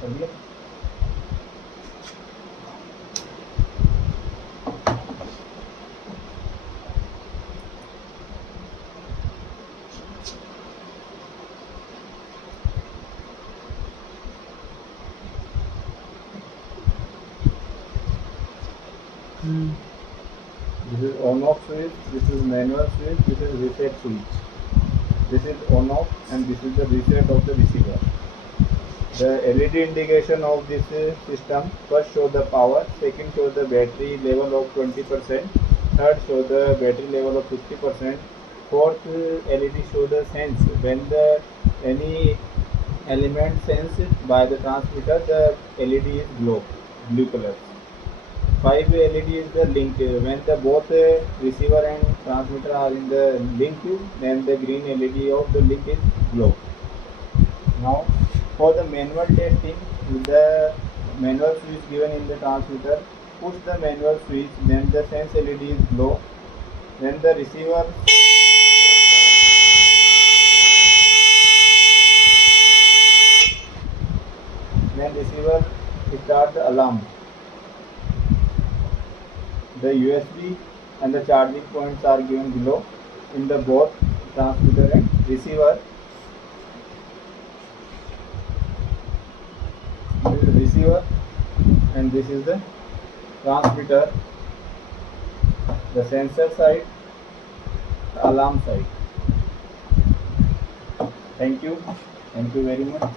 चलिए this is on off switch, this is manual switch, this is reset switch. This is on off and this is the reset of the receiver. The LED indication of this system, first show the power, second show the battery level of 20%, third show the battery level of 50%, fourth LED show the sense when the any element sensed by the transmitter, the LED is blue color. 5 LED is the link. When the both receiver and transmitter are in the link, then the green LED of the link is glow. Now for the manual testing, the manual switch given in the transmitter, push the manual switch, then the sense LED is glow. Then the receiver start the alarm. The USB and the charging points are given below in the both transmitter and receiver. This is receiver and this is the transmitter, the sensor side, the alarm side. Thank you very much.